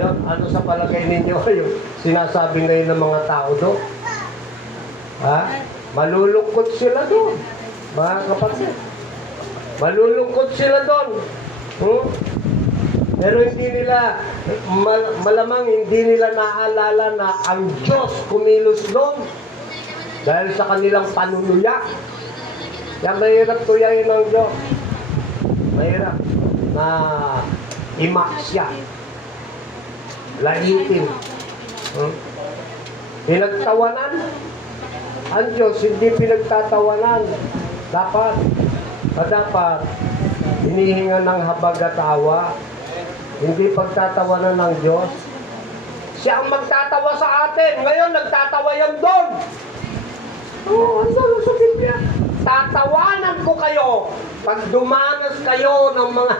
Ngayon, ano sa palagay ninyo yung sinasabi ngayon ng mga tao doon? Ha? Malulungkot sila doon, mga kapatid. Malulungkot sila doon. Pero hindi nila, malamang hindi nila naalala na ang Diyos kumilos doon dahil sa kanilang panunuya. Yan, mahirap tuyayin ng Diyos. Mahirap na imaksya. Laitin. Pinagtawanan. Ang Diyos hindi pinagtatawanan. Dapat hinihinga ng habag at awa. Hindi pagtatawanan ng Diyos. Siya ang magtatawa sa atin. Ngayon, nagtatawa yan doon. Oo, ang salo sa Biblia. Tatawanan ko kayo pag dumanas kayo ng mga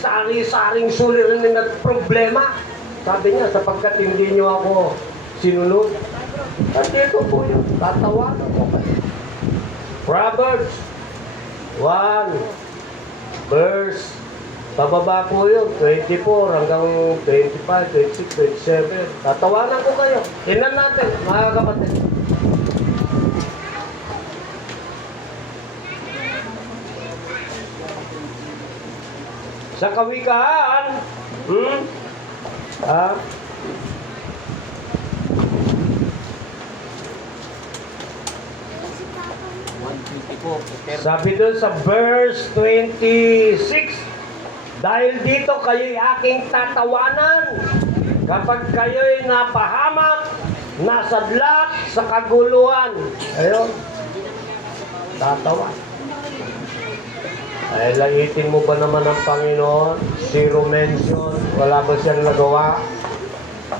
sari-saring suliranin at problema. Sabi niya, sapagkat hindi niyo ako sinunod. At dito po yun, tatawanan ko kayo. Proverbs 1 verse pababa po yun, 24 hanggang 25, 26, 27. Tatawanan ko kayo. Tingnan natin, mga kapatid. Sa kawikaan, sabi doon sa verse 26, dahil dito kayo'y aking tatawanan kapag kayo'y napahamak, nasadlak sa kaguluhan. Ayun, tatawa. Ay, laitin mo ba naman ang Panginoon? Zero mention. Wala ba siyang nagawa?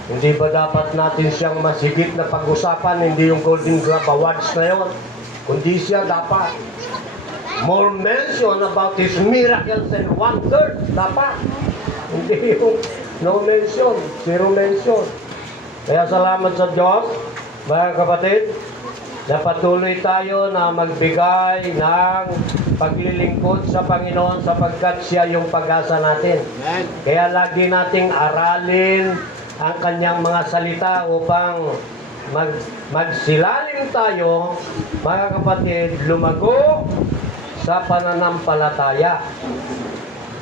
Hindi ba dapat natin siyang masigit na pag-usapan? Hindi yung Golden Globe Awards na yun. Kundi siya dapat more mention about His miracles and wonders. Dapat. Hindi yung no mention. Zero mention. Kaya salamat sa Diyos, mga kapatid. Patuloy tayo na magbigay ng paglilingkod sa Panginoon sapagkat siya yung pag-asa natin. Kaya lagi nating aralin ang kanyang mga salita upang magsilalim tayo, mga kapatid, lumago sa pananampalataya.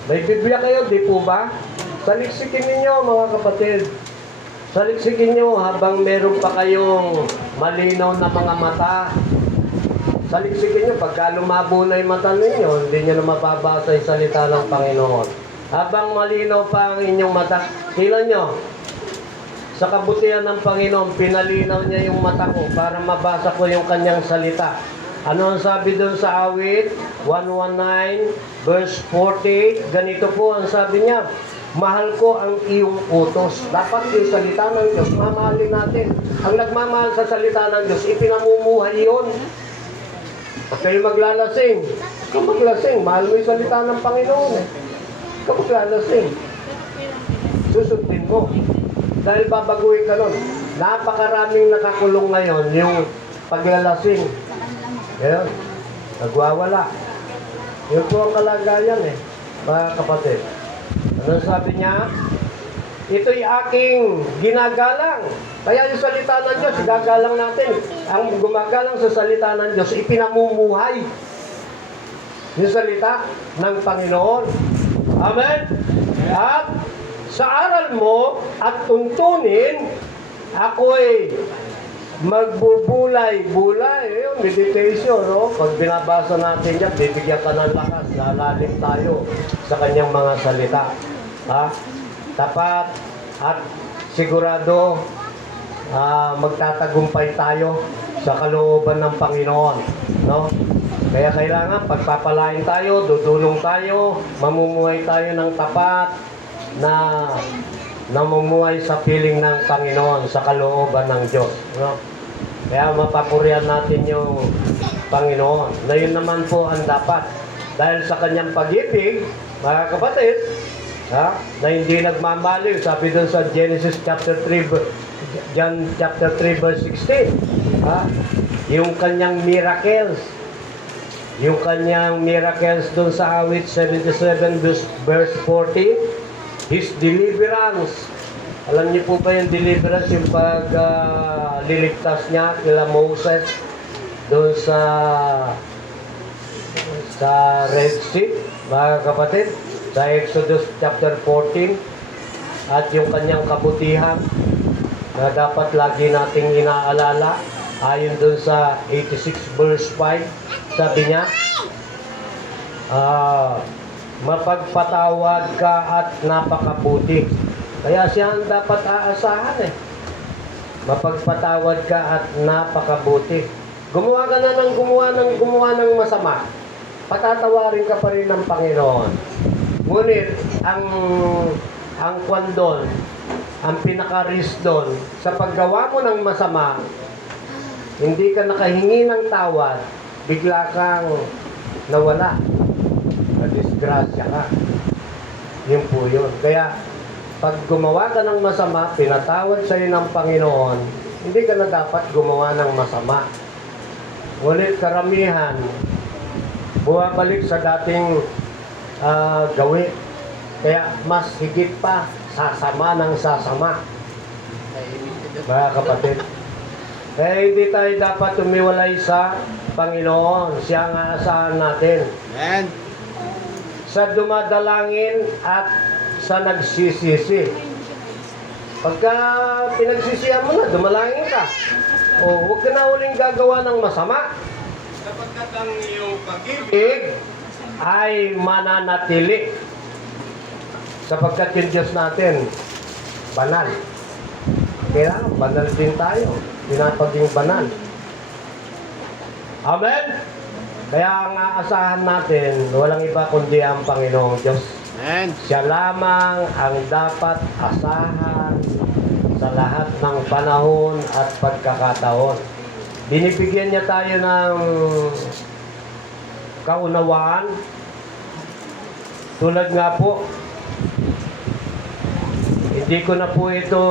May Biblia kayo, di po ba? Saliksikin ninyo, mga kapatid. Saliksikin nyo habang meron pa kayong malinaw na mga mata. Saliksikin nyo, pagka lumabo na yung mata ninyo, hindi nyo na mababasa yung salita ng Panginoon. Habang malinaw pa ang inyong mata, tingnan nyo, sa kabutihan ng Panginoon, pinalinaw niya yung mata ko para mabasa ko yung kanyang salita. Ano ang sabi doon sa awit? 119 verse 48, ganito po ang sabi niya, mahal ko ang iyong utos. Dapat yung salita ng Diyos, mamahalin natin. Ang nagmamahal sa salita ng Diyos, ipinamumuhay yun. Pag kayo maglalasing, kung maglasing, mahal mo yung salita ng Panginoon. Kung maglalasing, susundin mo. Dahil babaguhin ka nun. Napakaraming nakakulong ngayon yung paglalasing. Ngayon, nagwawala. Yun po ang kalagayan mga kapatid. Ano sabi niya? Ito'y aking ginagalang. Kaya yung salita ng Diyos, gagalang natin. Ang gumagalang sa salita ng Diyos, ipinamumuhay yung salita ng Panginoon. Amen? At sa aral mo at tuntunin, ako'y magbubulay-bulay. Yung meditation, no? Pag binabasa natin yan, bibigyan ka ng lakas. Lalalim tayo sa kanyang mga salita. Ha? Tapat at sigurado magtatagumpay tayo sa kalooban ng Panginoon. No? Kaya kailangan pagpapalain tayo, dudulong tayo, mamumuhay tayo ng tapat na namumuhay sa piling ng Panginoon, sa kalooban ng Diyos. No? Kaya mapapurihan natin yung Panginoon. Na yun naman po ang dapat. Dahil sa kanyang pag-ibig, mga kapatid, na hindi nagmamaliw. Sabi doon sa Genesis chapter 3, John chapter 3 verse 16. Yung kanyang miracles. Yung kanyang miracles doon sa awit 77 verse 40. His deliverance Alam niyo po ba yung deliverance, yung liligtas niya kila Moses doon sa Red Sea, mga kapatid, sa Exodus chapter 14, at yung kanyang kabutihan na dapat lagi nating inaalala ayon doon sa 86 verse 5, sabi niya, mapagpatawad ka at napakabuti. Kaya siya ang dapat aasahan eh. Mapagpatawad ka at napakabuti. Gumawa ka na ng gumawa ng masama, patatawarin ka pa rin ng Panginoon. Ngunit ang kwan doon, ang pinaka-risk doon, sa paggawa mo ng masama, hindi ka nakahingi ng tawad, bigla kang nawala. Na-disgrasya ka. Yun po yun. Kaya, pag gumawa ka ng masama, pinatawad sa'yo ng Panginoon, hindi ka na dapat gumawa ng masama. Ngunit karamihan, bumabalik sa dating gawin. Kaya mas higit pa, sasama ng sasama. Mga kapatid. Kaya hindi tayo dapat tumiwalay sa Panginoon. Siya ang aasahan natin. Amen. Sa dumadalangin at sa nagsisisi. Pagka pinagsisihan mo na, dumalangin ka. O, huwag ka na uling gagawa ng masama. Sapagkat ang iyong pag-ibig ay mananatili. Sapagkat yung Diyos natin, banal. Kaya banal din tayo. Pinapaging banal. Amen? Kaya ang aasahan natin, walang iba kundi ang Panginoong Diyos. Amen. Siya lamang ang dapat asahan sa lahat ng panahon at pagkakataon. Binibigyan niya tayo ng kaunawaan. Tulad nga po, hindi ko na po ito